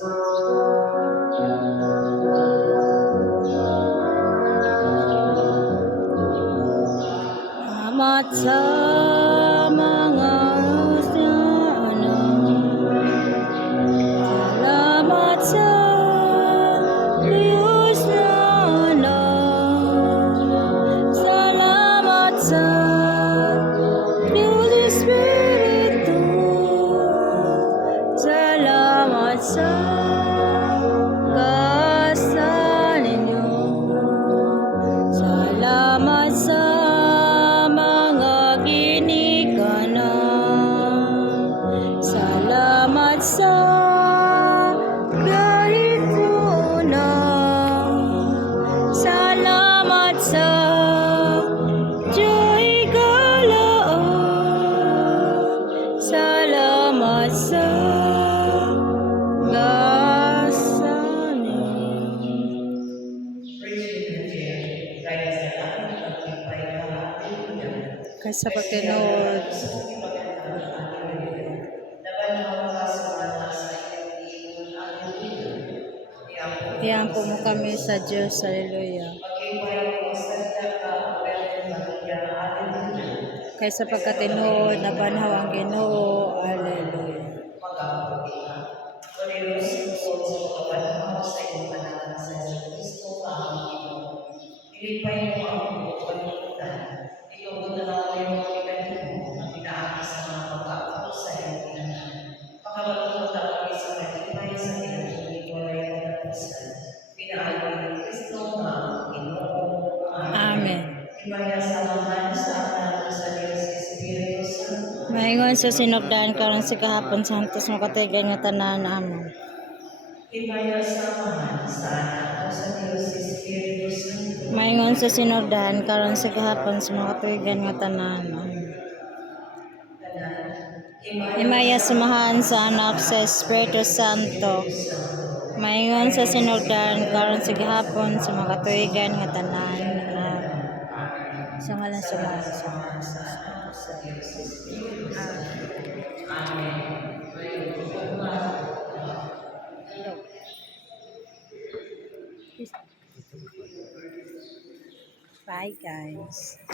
Salamat sa mga sana. Salamat sa Diyos na anak. Salamat sa Diyos Espiritu. Salamat sa kasal ninyo. Salamat sa mga ginikanan. Salamat sa kahit una. Salamat sa Diyos galaan. Salamat sa kaysa pagtinod. Iampo mo kami sa Diyos. Hallelujah. Kaysa pagkatinod, nabanhaw ang Ginoo. Hallelujah. Ilipay mo ang buong palimutan. Itugon na lang mo yung mga mekanimo na pinaaki sa mga pagkakot sa iyong inanan. Pagkabatulog kami sa malipay sa iyong hindi walay katapusan. Pinaali ng Kristo nga ang Ginoo. Amen. Himaya sa laman sa anak sa Diyos Espiritu Santo. Maingon sa sinugdan karon sa kahapon santos makatigan nga tanan amon. Himaya sa laman sa anak sa Diyos Espiritu Santo. Maingon sa sinugdan karon sa kahapon sa makatigan nga tanan amon. Himaya samahan sa anak sa Espiritu Santo. Maingon sa sinugdan karon sa gihapon sa makatuigan nga tanan. Sa ngalan sa mga sa Bye guys.